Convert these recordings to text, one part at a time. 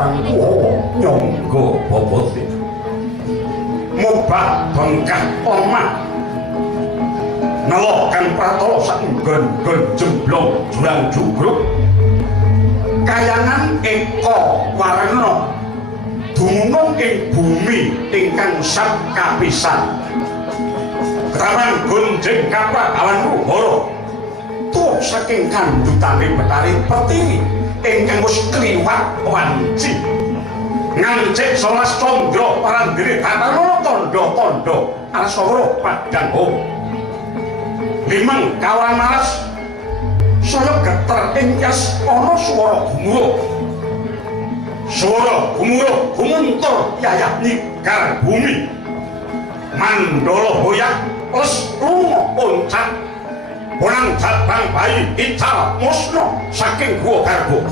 kang kuwa nyangga bobote mubah bengkak omah nelokan pratala sak nggon-nggon jemblong jurang jugruk kayangan eka warna dumunung ing bumi ingkang sak kapisan kraman gonjeng kapak awan ruhara tuwuh saking kandhutane Betari Pertiwi ingkang wis kliwat wanci ngancik 11 candra parandene tatana tandha-tandha asara padhang hong limang kawan maras saya geter ingkas ana swara gemuruh gumuntur yayah nyigar bumi mandala hoyak les lunga oncat Bonang jabang bayi ical musno saking gua garbo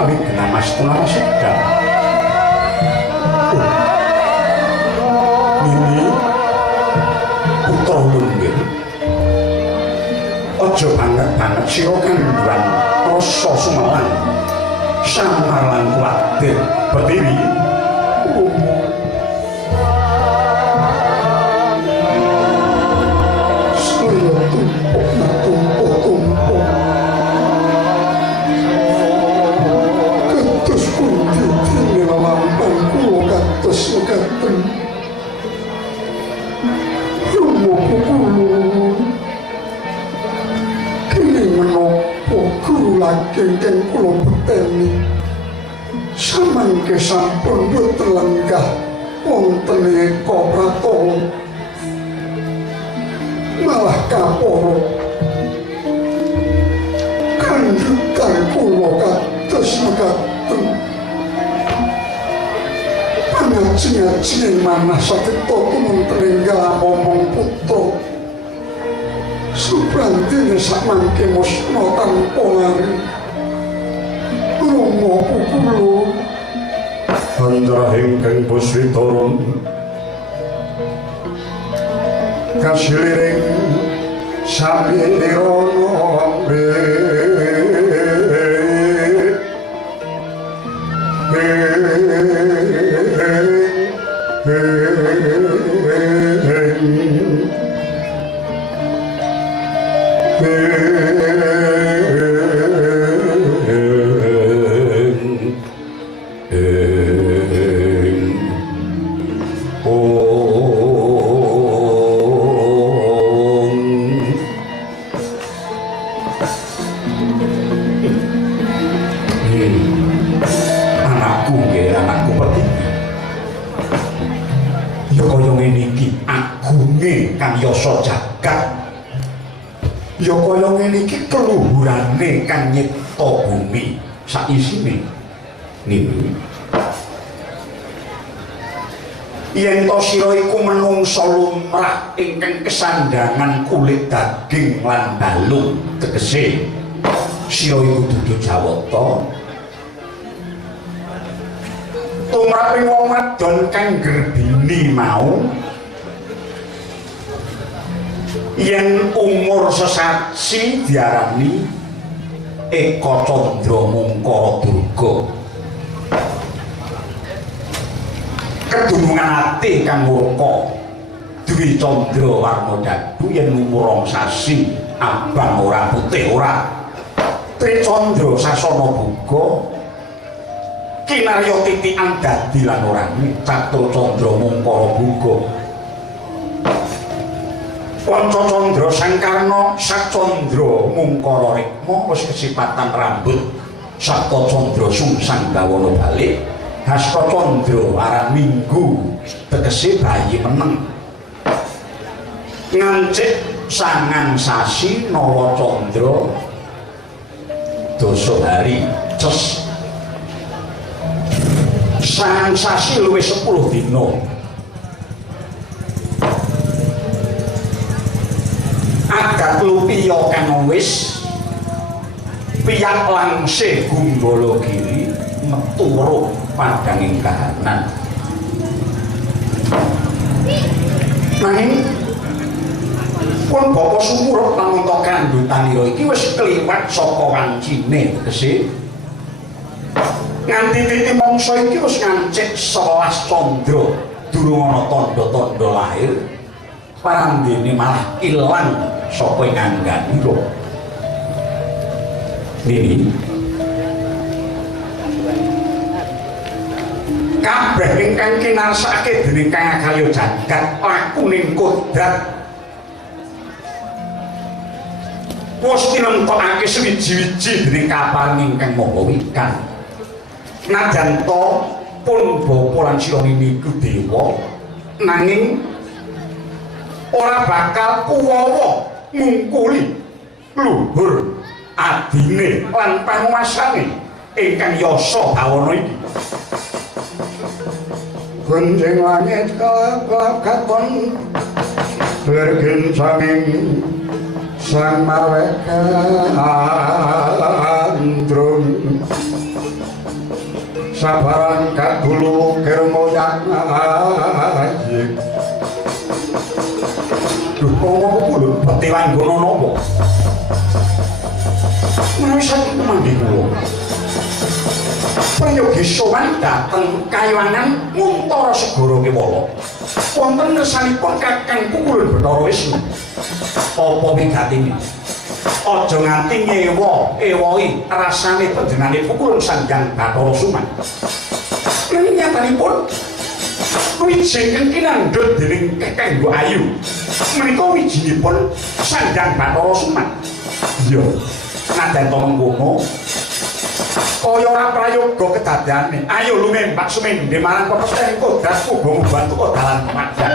Abi kenamas tunama sedang ini putra lunggir ojo banget sira kandhuan rasa sumelang samaran kuwatir Pertiwi kengkeng kula beteni samangke sampun boten lenggah wonten eka pratala malah kapara kandhutan kula kados mekaten pangaji-aji manah saged wonten enggal momong putra Suprantine samangke musna tanpa lari Romo kulo Andra ingkang Puswitara kasiliring samirana yasa jagat ya kaya ngene iki keluhurane kang nyipta bumi sak isine niku yen to sira iku menungsa lumrah ingkang kesandangan kulit daging lan balung tegese sira iku dudu jawata tumraping wong wadon kang grebini mau yen umur sesaji diarani Eka Candra Mungkara Durga. Kedunungan ati kang murka Dwi Candra warna dadu yen umur 2 sasi abang ora putih ora. Tri Candra sasana buga kinarya titikan dadi lan orane Catur Candra Mungkara Buga. Panca Candra Sangkarna Sacandra Mungkara Rikma wis kesipatan rambut Sabta Candra Sungsang Bawana balik Hasta Candra aran Minggu tegese bayi meneng ngancik sangang sasi Nawa Candra dosa hari ces sangang sasi luwih 10 dina agat lupiya kang wis piyak langsih Gumbalagiri metu weruh padhanging kahanan nanging pun bapa sumurup pangonta kandhutanira iki wis kliwat saka wancine tegese nganti titi mangsa iki wis ngancik 11 candra durung ana tandha-tandha lahir parandene malah ilang saka ing angganira nini kabeh ingkang kinarsake dening Kang Agalya jagat lakuning kodrat wis tinentokake suwiji-wiji dening kaparing ingkang maha wikan najan to pun bapa lan sira niku dewa nanging ora bakal kuwawa ngungkuli luhur adine lan panguwasane ingkang yasa bawana iki kunjing langit katon bergen sanging sang malaikat andrung sabarang kadulu kermoyang ayik duh kok kulo petiwan gono napa menawi saking mandi kula prayogi sowan dhateng kayuwangan Muntara Segara Kewala wonten ngersanipun Kakang Pukulun Bathara Wisnu apa wigatine aja nganti ewohi rasane panjenengane Pukulun Sanghyang Bathara Suman nanging nyatanipun wijing kinandhut dening Kakang Ayu menika wijinipun Sanghyang Bathara Suman iya najan to mengkono kaya ora prayoga kedadiane ayo lumembak sumendhe marang kono sing kodrat uga mbantu kok dalan padhang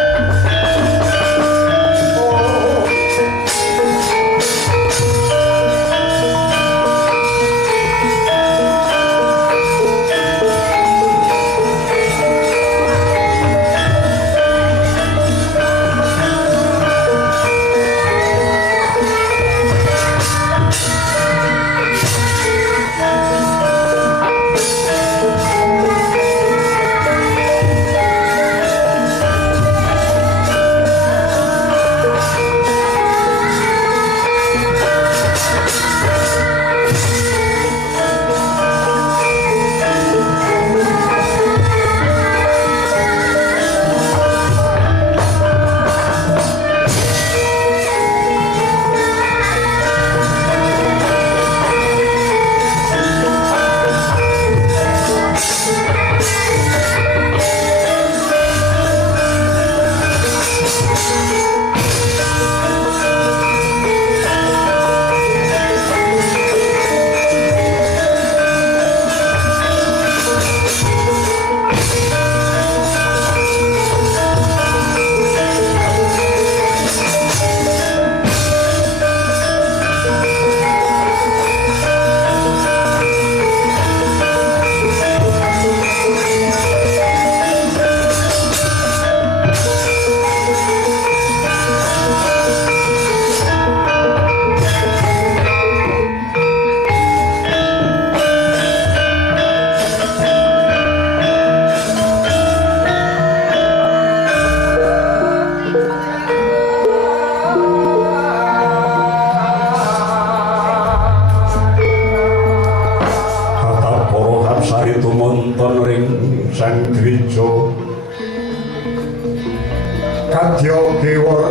kadya kewar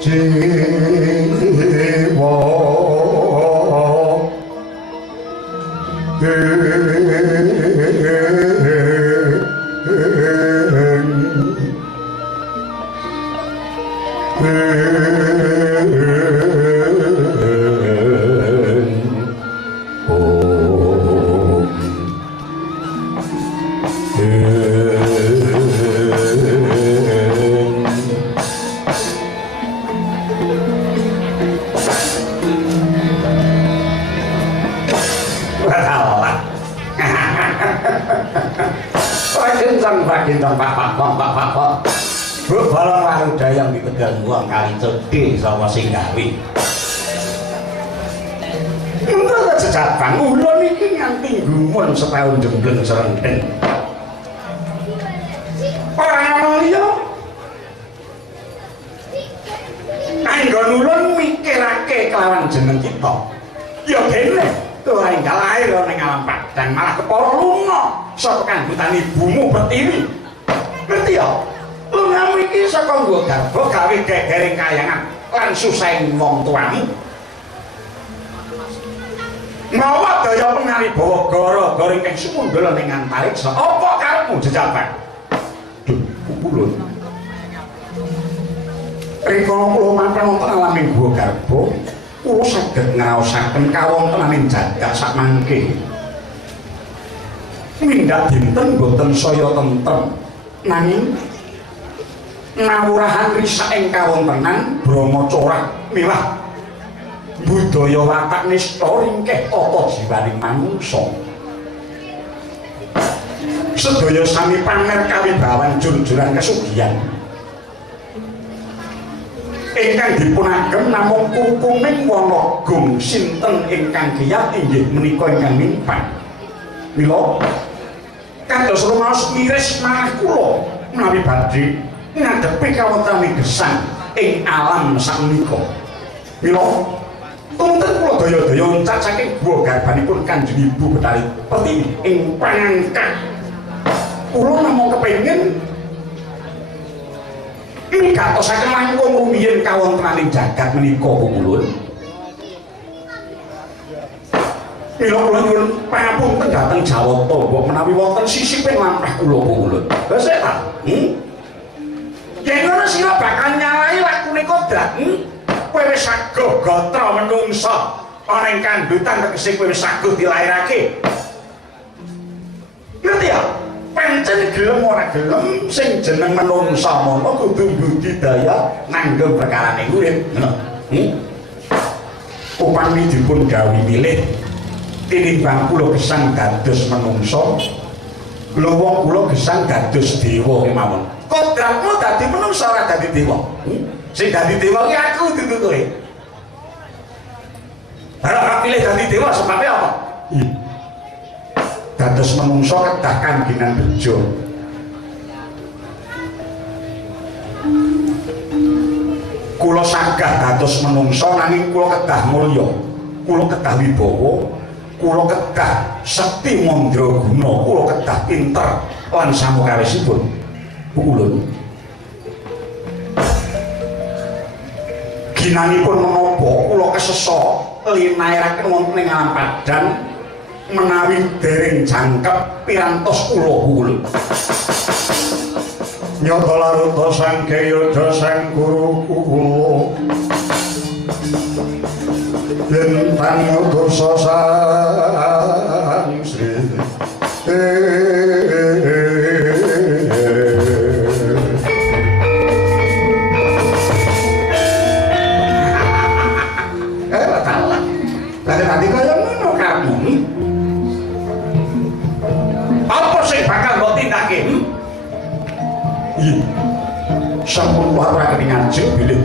jiwa Balong warudayang ditegang uang kali cedhe sama singgawi. Entah sejabang ulun iki nganti gumun setahun jembleng serenteng. Ora liya. Anggon ulun mikirake kelawan jeneng kita. Ya dene ora enggal lair ning alam padang malah kepara lunga saka kanggutan ibumu Pertiwi. Ngerti ya? Lungamu iki saka nggo garba gawe gegering kayangan lan susahing wong tuamu. Mawa daya pengali bawa gara-gara ingkang sumundala ning antariksa. Apa karepmu jejabang? Duh, ulun. Rikala kula mampir wonten alaming gua garba, kula saged ngaosaken kawontenaning jagat sakmangke. Mindhak dinten boten saya tentrem, nanging ngawurahan risak ing kawontenan Brahma corak miwah budaya watak nista ringkeh tata jiwaning manungsa. Sedaya sami pamer kawibawan jur-juran kesugihan ingkang dipunagem namung kukuming wana gung sinten ingkang giyat inggih menika ingkang mimpang. Mila kados rumaos miris manah kula menawi badhe ngadepi kawontenaning gesang ing alam sakmenika. Mila tunten kula daya-daya oncat saking guwa garbanipun Kanjeng Ibu Betari Pertiwi ing pangangkat. Kula namung kepengin migatosaken langkung rumiyin kawontenaning jagat menika ulun. Mila kula nyuwun pangapunten dhateng Jawata mbok menawi wonten sisiping lampah kula ulun. Lha ta? Yen ora sira bakal nyalai lakune kodrat, kowe wis saguh gatra menungsa ana ing kandhutan tegese kowe wis saguh dilairake. Ngerti ya? Pancen gelem ora gelem sing jeneng menungsa mono kudu budidaya nanggem perkarane urip. Upami dipun gawe milih tinimbang kula gesang dados menungsa, lho wong kula gesang dados dewa kemawon. Kodratmu dadi menungsa ora dadi dewa. Sing dadi dewa ki aku dudu kowe. Ora pilih dadi dewa sebabe apa? Dados menungsa kedah kangginan bejo. Kula sagah dados menungsa nanging kula kedah mulya, kula kedah wibawa, kula kedah sekti mandraguna, kula kedah pinter lan samukawisipun. Ulun ginanipun menapa kula kesesa linairaken wonten ing alam padang menawi dereng jangkep pirantos kula ulun. Nyata laruta sang kayodha sang guru kula yen panutursa sang Sri tadi kaya ngono kamu. Apa sing bakal mbok tindake? Sampun ora keninganjeng bilih.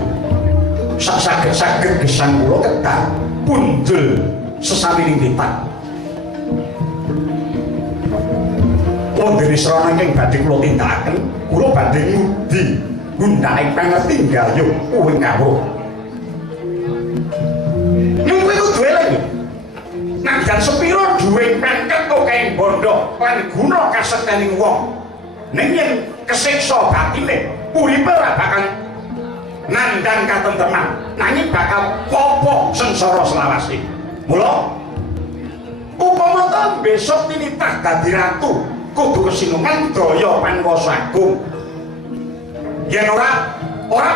Saged-saged gesang kula kedah pundhul sesamining tipat. Wonten srana ingkang badhe kula tindakaken, kula badhe ngudi gundaning pangerti gayuh uwing kawruh. Dan sepiro duwe pangkat kok kae bondo lan guna kasektening wong ning yen kesiksa batine, uripe ora bakal nandhang katenteman, nanging bakal popo sengsara selawase. Mula upama ta besok tinitah dadi ratu, kudu kesinungan daya panwasa agung. Yen ora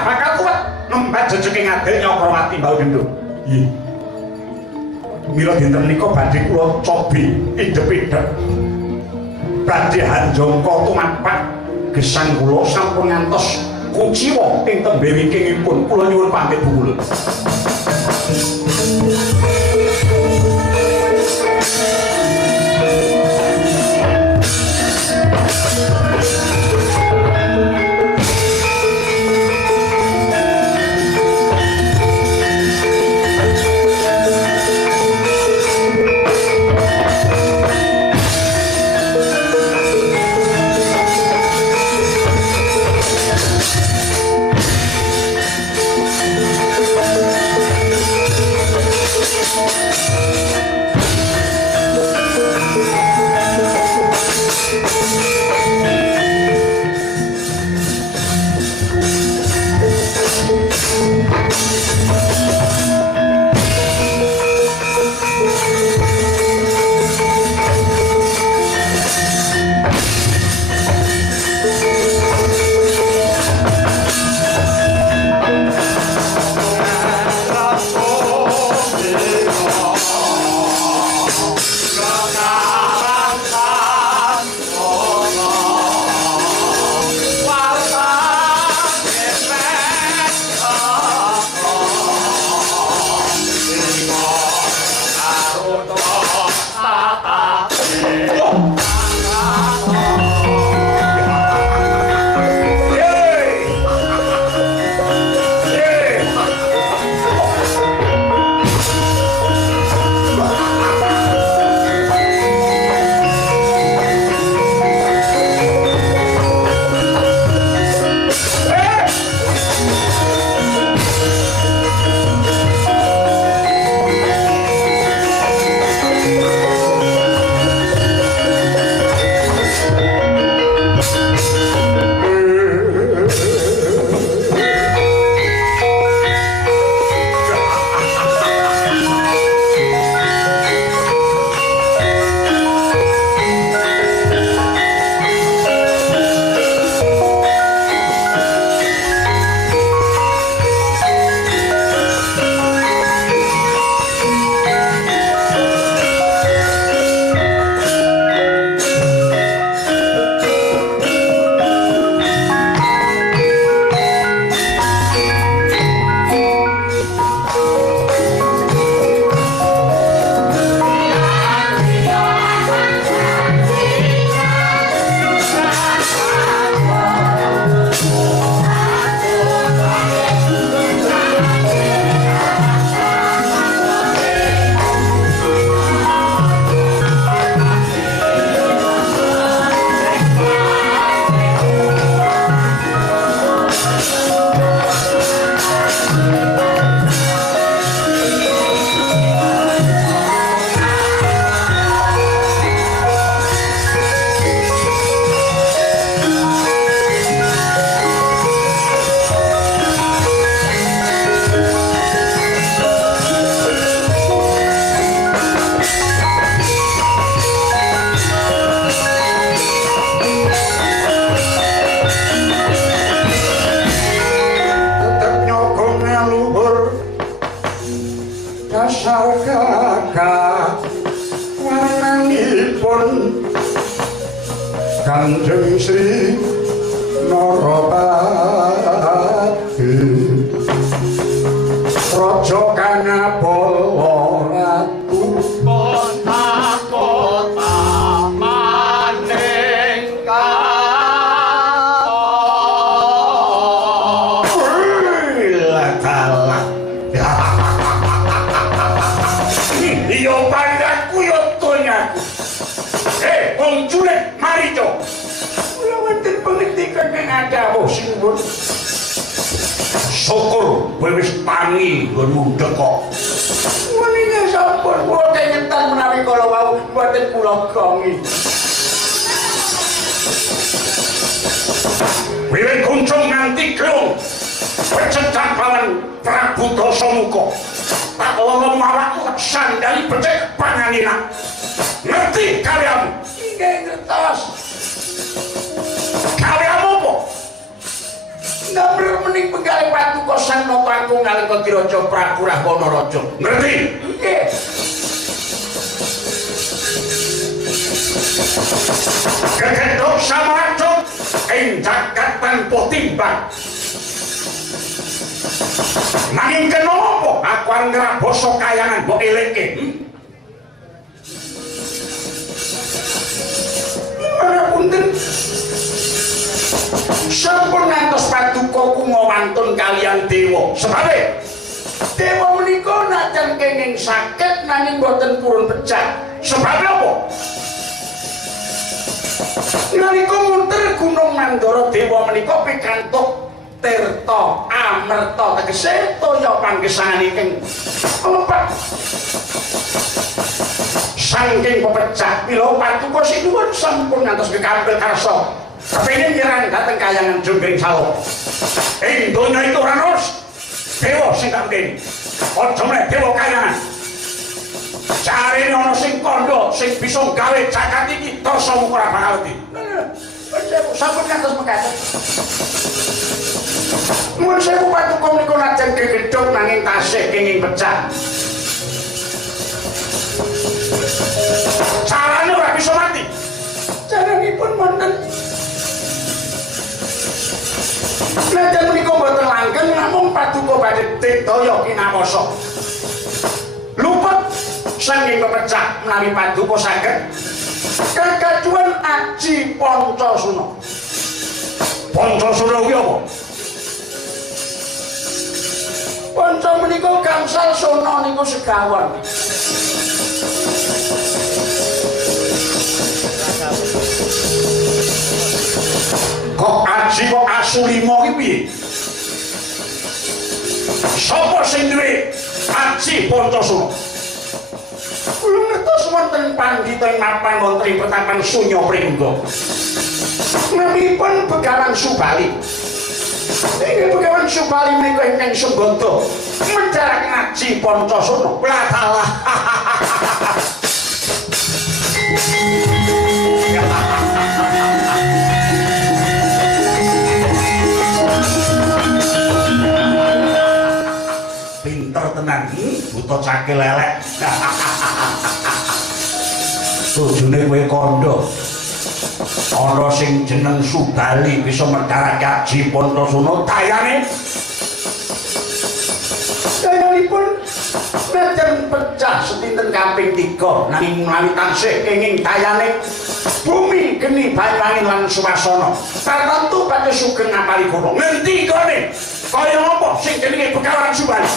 bakal kuat nembat jejeke ngadil Nyakrawati Mbau Gendho. Nggih. Mila dinten nika badhe kula cobi indhep-indhep. Badhe hanjangka tumapak gesang kula sampun ngantos kuciwa ing tembe wingkingipun. Kula nyuwun pamit Bu. Kanjeng Sri Narapati Raja Kanabala Ratu kota-kota maning kalah. Iya pandhaku ya tonyaku. Wong culik mari to. Kula wonten pengetikan ing adamu sinuwun. Syukur kowe wis tangi nggonmu ndekok. Meninge sampun kula kenyetan menawi kala wau mboten kula gongi. wiwit kunjung nganti gelung pececak lawan Prabu Dasamuka tak lolong awakmu tak sandali becik panganina ngerti kalian Nggih ngertos. kalian apa? Ngambil mening penggalih Paduka Sang Nata Agung nalika diraja Prabu Rahwana Raja. ngerti? Nggih. Gegedhok samaraja ing jagat tanpa timbang. Nanging kenapa aku arep ngraboso kayangan mbok elekke? Mana punten. Sampun ngantos Paduka kumawantun kalian dewa. Sebabe Dewa menika najan kenging saged nanging boten purun pecah. sebabe apa? Nalika munter Gunung Mandara dewa menika pikantuk tirta amerta tegese toya panggesanganipun mlebet saking pepecah mila Paduka Sinuwun sampun ngantos kekampil karsa kepengin nyerang dhateng kayangan Jonggring Salo Ing donya itu ora terus dewa sing kampen aja meneh dewa kayangan carine ana sing kandha sing bisa gawe jagat iki Dasamuka ora bakal wedi. sampun ngantos mekaten mun sewu Paduka menika najan gegedhok nanging tasih kenging pecah Carane ora bisa mati. caranipun wonten najan menika boten langgeng namung Paduka badhe daya kinawasa luput saking pepecah menawi Paduka saged kekajuan Aji Pancasuna. Pancasuna kuwi apa? Panca menika gangsal suna niku segawon. Kok Aji kok asu limo iki piye? Sapa sing duwe Aji Pancasuna? Kula ngertos wonten pandhita ing mapan wonten Petapan Sunya Pringga. Namipun Begawan Subali. Inggih Begawan Subali menika ingkang Sembada medharaken Aji Pancasuna. Lah dalah. Pinter tenan, buta cakil lelek. Tujune kowe kandha. Ana sing jeneng Subali bisa medharake Aji Pancasuna dayane. Dayanipun najan pecah setinten kaping 3 nanging menawi tansih kenging dayane bumi geni Banyuwangi lan swasana. Tartamtu badhe sugeng apalipun. Ngendikane kaya apa sing jenenge Begawan Subali?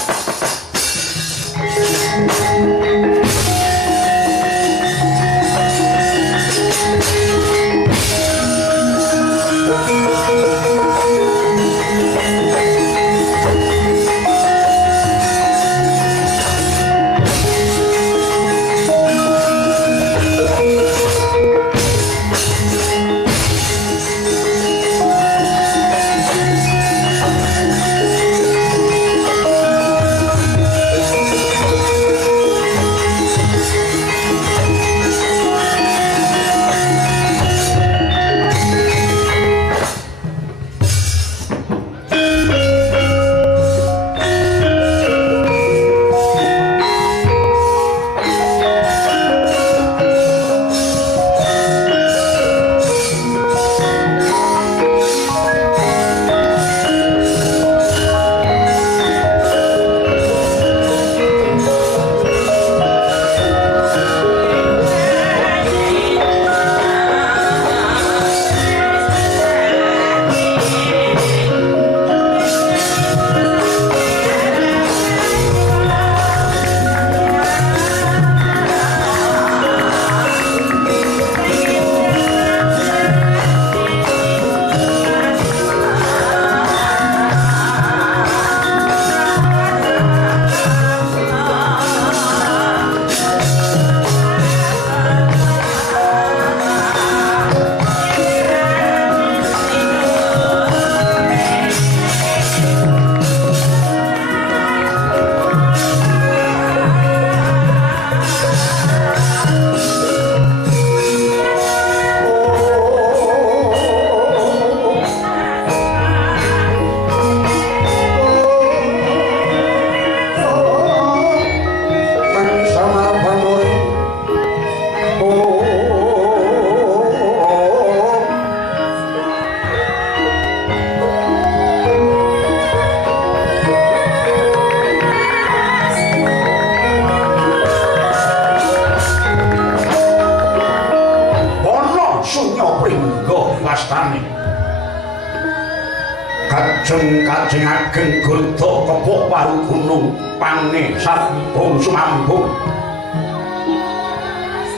kajeng ageng gurda kepok waru gunung pane sambung sumambung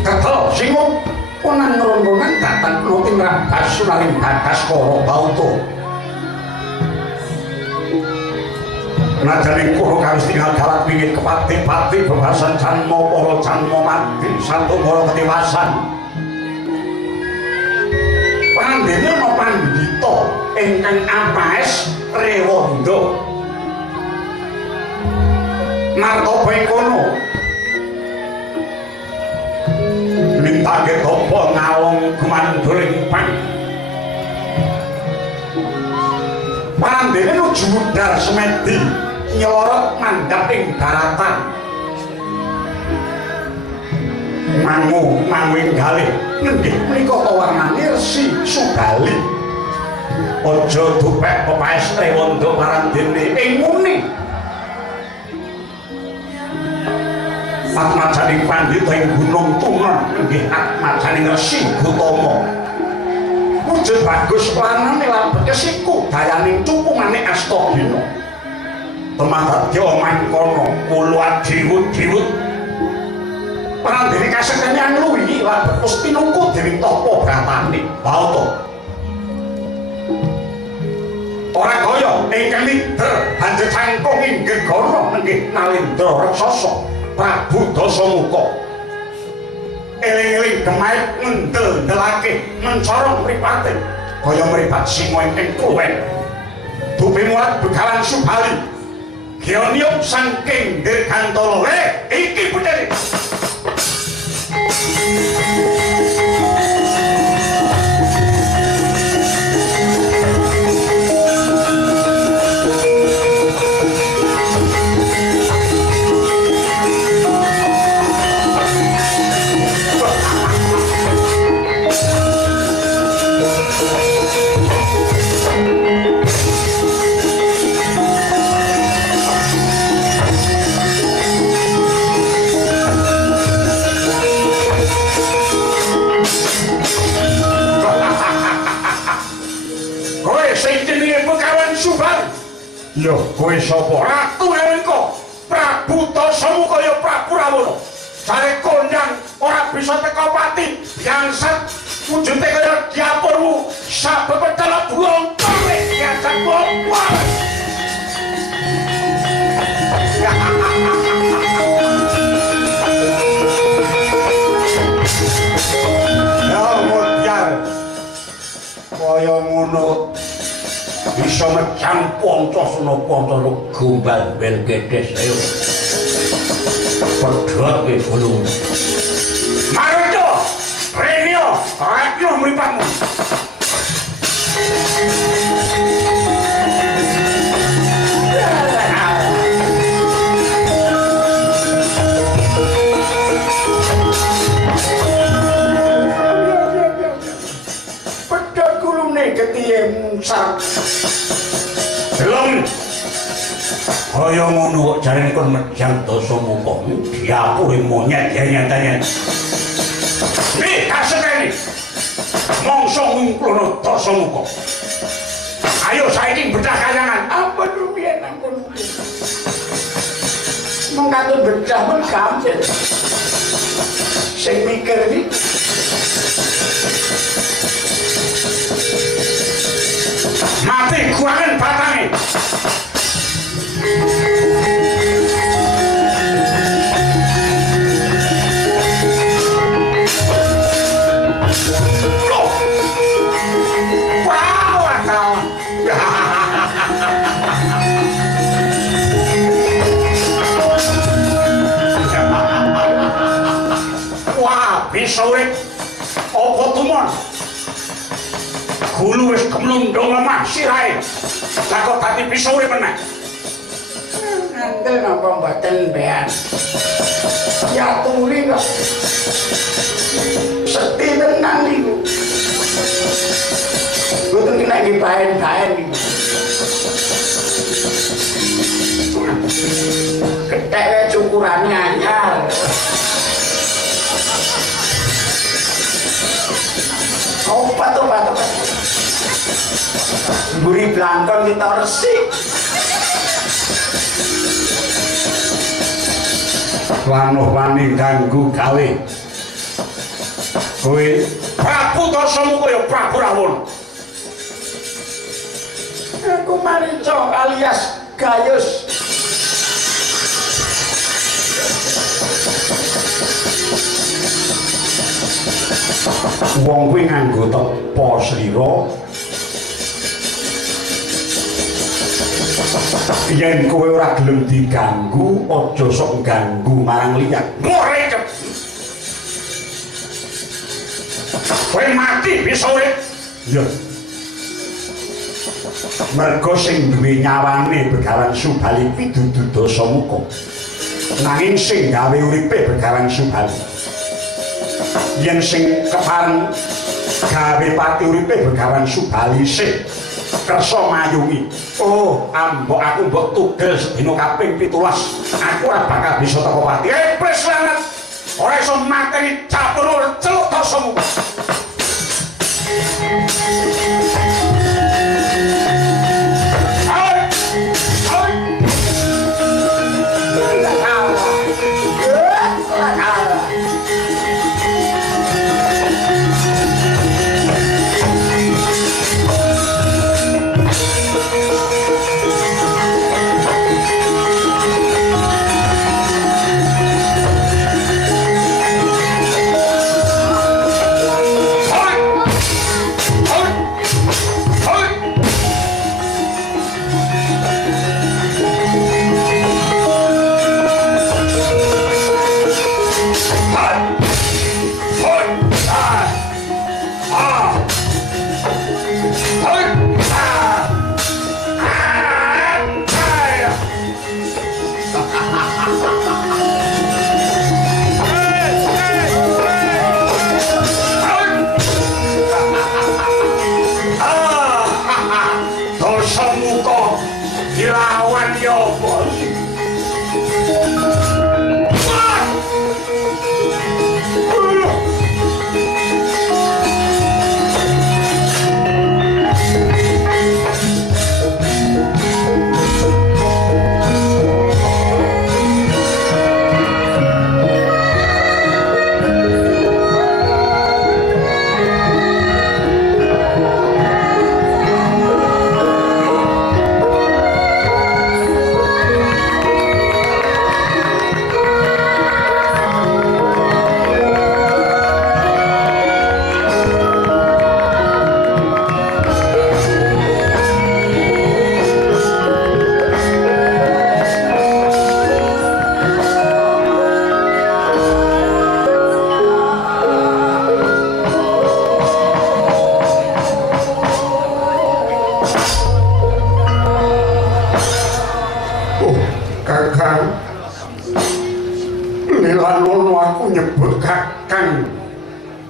ketel singut ponan rombongan datang nuting rabas sunaring bagas koro bauto najane koro kawis tinggal galak pingin kepati-pati bebasan janmo polo janmo mati satu moro ketewasan pandene no pandito ingkang apaes rewondo nartoba kono mintage topo ngalong gumanduring pang pandene no judar semedi nyorot mandap ing daratan manguing galih nggih menika warnane Resi Subali aja dupek pepaes rewondo parandene ing muni atmajaning pandhita ing Gunung Tunon nggih atmajaning Resi Gutama wujud bagus lanang labete siku dayaning cupungane Astabina temadya mangkono kula diwut-diwut parandene kasekene angluwi labet Pustinungku dening Tapa Bratane Bauta ora kaya ingkang mider banjur cangkung inggih gana nggih Nalendra Raksasa Prabu Dasamuka eling-eling kemaik ngendel-ndelake mencorong mripate kaya mripat singa ingkang kluwen dupe muat begawan Subali Gyaniup saking Dirgantara iki putere Lho, kowe sapa? Ratu Ewengko, Prabu Dasamuka ya Prabu Rawana. Jare kondang ora bisa teka pati, bangsat wujude kaya diapurmu, sabab dalam blontong diajak bopol. Ya mutiar. Kaya ngono bisa mecang Pancasena gombal bel gedes ayo pedhot ke gunung Marojo Renio rakyo mripatmu pedhot kulune getihe musar deleng kaya ngono kok jarene kon mejang Dasamuka diapuri monyet nyatane nih kasetene mongso ngungklono Dasamuka ayo saiki bedah kayangan ampun rumiyin ampun mung katut bedah men gampil sing mikir iki mati kuangan batange wah bisa urip apa tumon gulu wis kemlundung lemah sirahe lah kok dadi bisa urip meneh ngandel napa mboten bean ya turi kok sedih tenan niku boten kena dibaen-baen niku kethek cukurane anyar opat Mburi blangkon kita resik. Lanuh wani ganggu gawe. Kowe Prabu Dasamuka ya Prabu Rawana. Aku Marica alias Gayus. Wong kuwi nganggo tepa slira. Yen kowe ora gelem diganggu, aja sok ganggu marang liyan. Murid. Kowe mati bisa urip. Ya. Mergo sing duwe nyawane Begawan Subali kuwi dudu Dasamuka. Nanging sing gawe uripe Begawan Subali. Yen sing kepareng gawe pati uripe Begawan Subali sih kersa mayungi. Oh, ambok aku mbok tugel sedina kaping 17. Aku ora bakal bisa teko pati. Pres banget. Ora iso mateni capur celuk Dasamuka.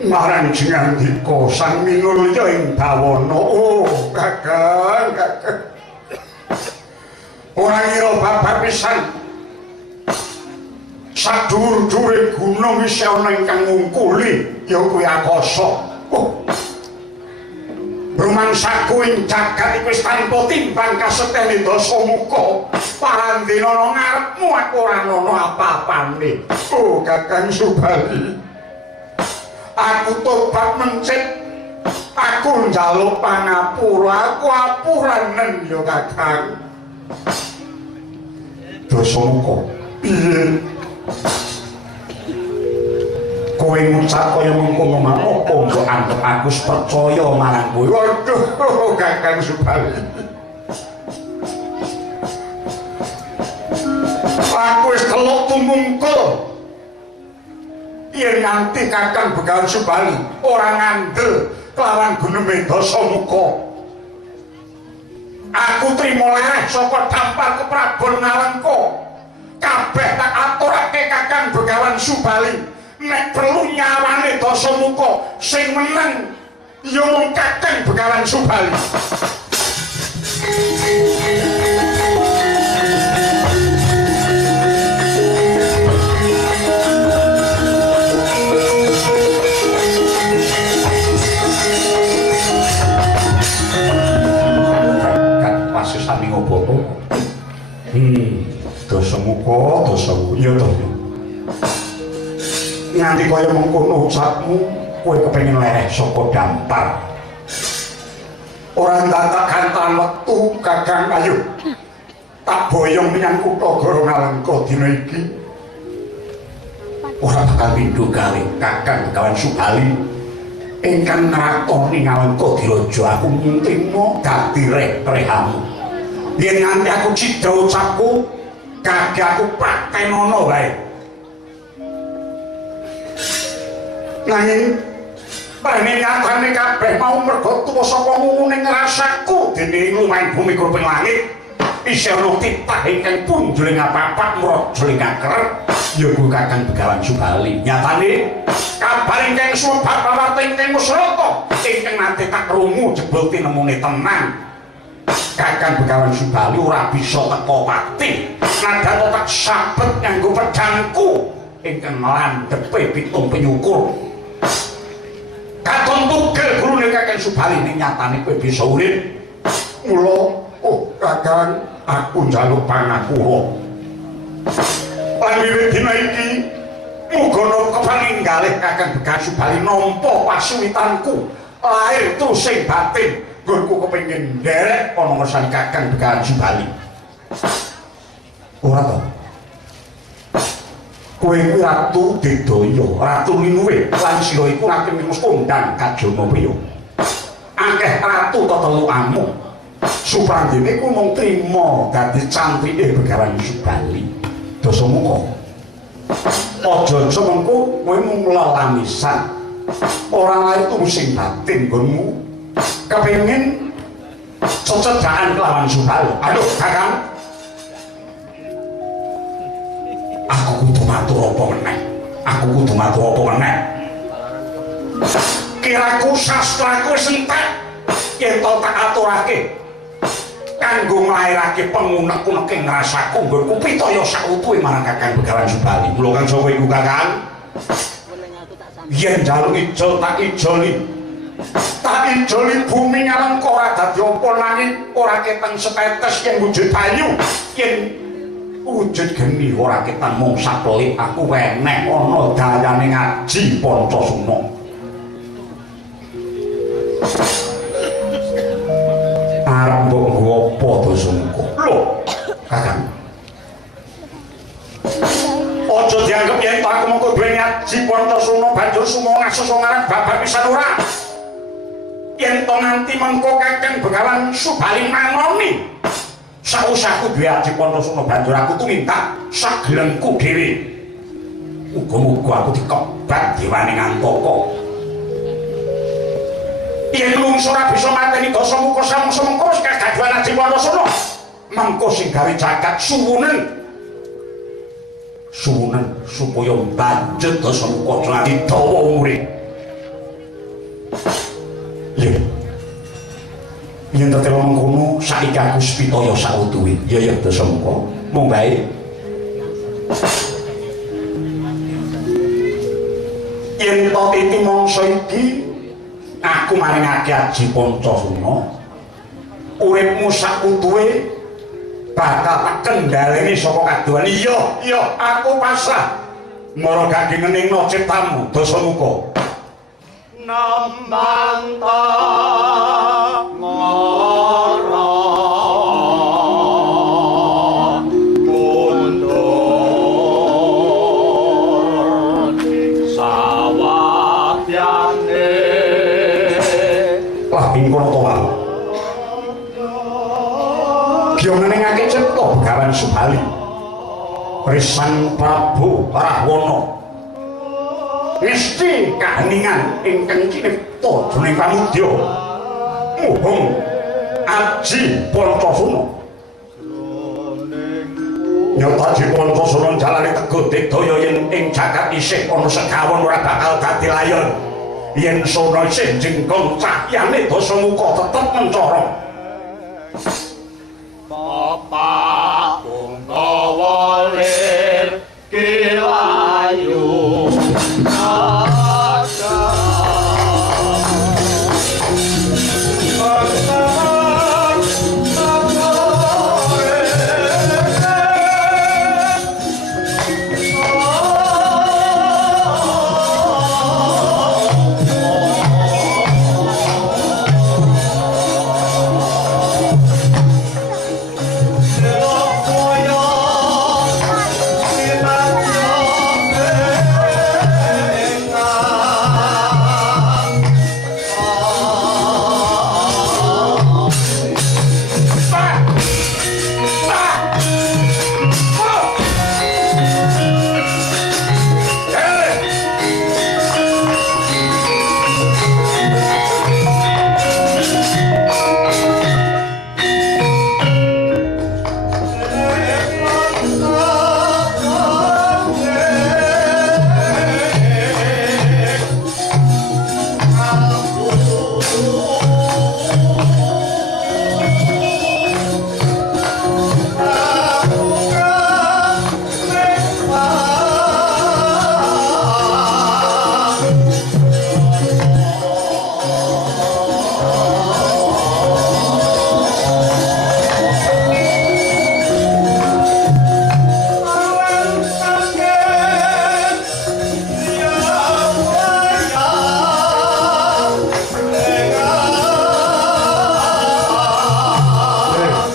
Marang Jingandika sang minulya ing bawana. Oh, Kakang. Ora ngira babar pisan. Sadhuwur-dhuwure gunung isih ana ingkang ngungkuli, ya kuwi akasa. Oh. Rumangsaku ing jagat iku wis tanpa timbang kasetene Dasamuka. Parandena ana ngarepmu aku ora ana apa-apane. Oh, Kakang Subali. Aku tobat mencit, aku njaluk pangapura, aku apuranen ya Kakang. Dasamuka, piye? Kowe ngucap kaya mengkono apa mbok anggap aku percaya marang kowe? Waduh, Kakang Subali. Aku wis teluk tumungkul. Yen nganti Kakang Begawan Subali ora ngandel kelawan guneme Dasamuka. Aku trimo lereh saka dampar keprabon Nalengka. Kabeh tak aturake Kakang Begawan Subali. Nek perlu nyawane Dasamuka sing meneng ya mung Kakang Begawan Subali. sesami ngopo to? Dosamu kok, dosamu. Iya to. Nganti kaya mengkono ucapmu, kowe kepengin lereh saka dampar. Ora tak kantan wektu Kakang ayo. Tak boyong menyang kutha Gorongalengka dina iki. Ora bakal pindho gawe Kakang Begawan Subali. Ingkang nratoni Ngalengka Diraja aku muntingmu dadi rehamu. Yen nganti aku cidha ucapku, kage aku paktenono wae. Nanging paningkatane kabeh mau mergo tuwa saka ngumuning rasaku dene lumayan bumi kurping langit. Isih ana titah ingkang punjuling apa-apa mrojuling aker ya kuwi Kakang Begawan Subali. Nyatane kabar ingkang sumebar pawarting teng Musrata ingkang nate tak krungu jebul tinemune tenang. Kakang Begawan Subali ora bisa teka pati nadyan tak sabet nganggo pedangku ingkang landhepe pitung penyukur. Katon tugel gurune Kakang Subali ning nyatane kowe bisa urip. Mula Kakang aku njaluk pangapura. Lan wiwit dina iki muga kepaninggalih Kakang Begawan Subali nampa pasuwitanku lahir terus sing batin nggonku kepengin nderek ana ngersani Kakang Begawan Subali. Ora to. Kowe kuwi Ratu Dedaya, Ratu Linuwe, lan sira iku Ratu Mas Kondang Kajana Priya. Akeh ratu tetelukanmu. Suprandene ku mung trima dadi cantrike Begawan Subali. Dasamuka. Aja semengko kowe mung lelamisan. Ora lair tuwa sing batin nggonmu. Kepengin cecedhakan kelawan Subali. Aduh, Kakang. Aku kudu matur apa meneh? Aku kudu matur apa meneh? Kiraku sastraku wis entek yen to tak aturake kanggo nglairake pengunek-uneking rasaku nggonku pitaya sautuhe marang Kakang Begawan Subali. Mula kang sapa iku Kakang? Yen njaluk ijol tak ijoli. Tak ijoli bumi Ngalengka ora dadi apa nanging ora keteng setetes yen wujud banyu. Yen wujud geni ora keteng mung sapelik aku enek ana dayane ngaji Pancasuna. Arep mbok nggo apa dosamuka? Lho, Kakang. Aja dianggep yen aku mengko duwe ngaji Pancasuna banjur sumongas sesongaran babar pisan ora. Yen to nanti mengko Kakang Begawan Subali manoni sausahku duwe ngaji Pancasuna banjur aku tuminta sagelengku dhewe. Muga-muga aku dikebat dewaning Antaka. Yen lungsuh ora bisa mateni dasamuka samengko wis kagaduan aji Pancasuna. Mengko sing gawe jagat suwunen supaya banjut dasamuka nganti dawa umure. Yen tetep mengkono saiki aku spitaya sautuhe. Ya dasamuka. Mong bae. Yen to titi mangsa iki aku maringake aji Pancasuna, uripmu sakutuhe bakal tak kendhaleni saka kaduan. Iya, aku pasrah marang gengingning ciptamu dasamuka. Nambang tak ngara mundur sawadyane. Wah, ing kono to wae. Gyonenengake cipta Begawan Subali. Risan Prabu Rahwana. Mesti kaheningan ingkang cinipta dening pamudya. Muhung aji Pancasuna. Nyata aji Pancasuna jalane Teguh Dedaya yen ing jagat isih ana segawon ora bakal dadi layon. Yen sono isih jengkong cahyane dasamuka tetep mencara. Bapak Ungkawa lir kilayu naga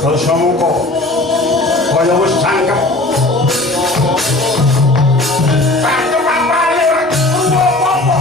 Dasamuka kaya wis cangkep. Cangkep apane ora apa-apa.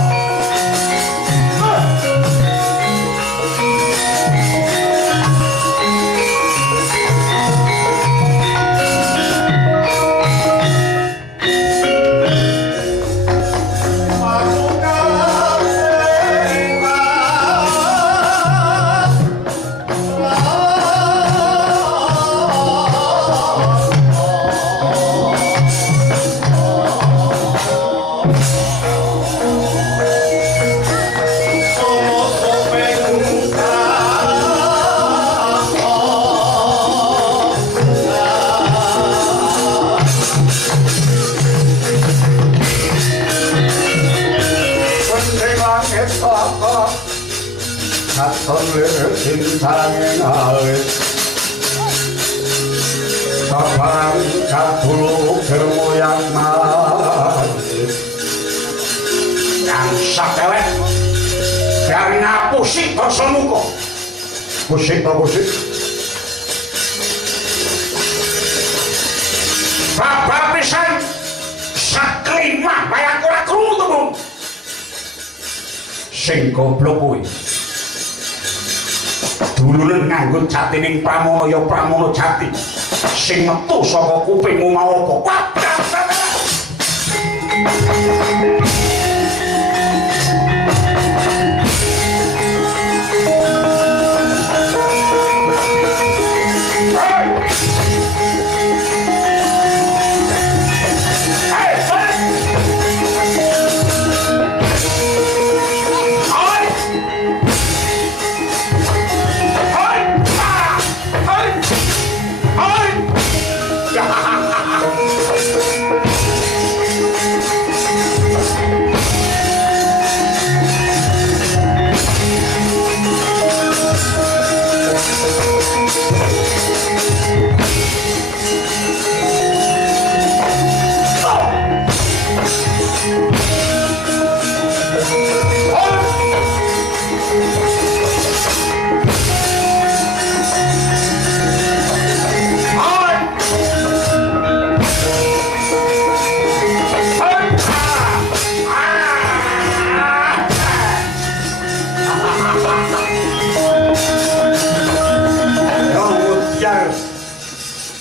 Sintangin alit Bapak kabulu bermoyang malit Yang sadewek dari ngapusi Dasamuka. Musik apa musik? Bapak pisan saklimah kaya ora krungu to, Bung. Sing goblok kuwi dulune nganggo jatining pramono ya pramono jati sing metu saka kupingmu mau apa wadah.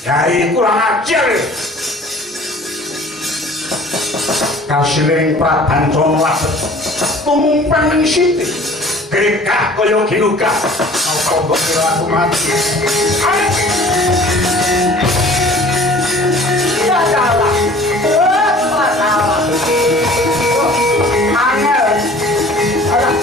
Yai kurang ajar. Kasiling Prabancana labet tumumpan ning siti. Grekak kaya ginuga. Apa kira aku mati? Ya salah. Masalah. Angel. Alah.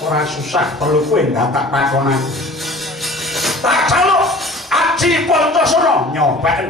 Ora susah perlu kowe ndatak takonan. Tak jaluk Aji Pancasona nyobaken.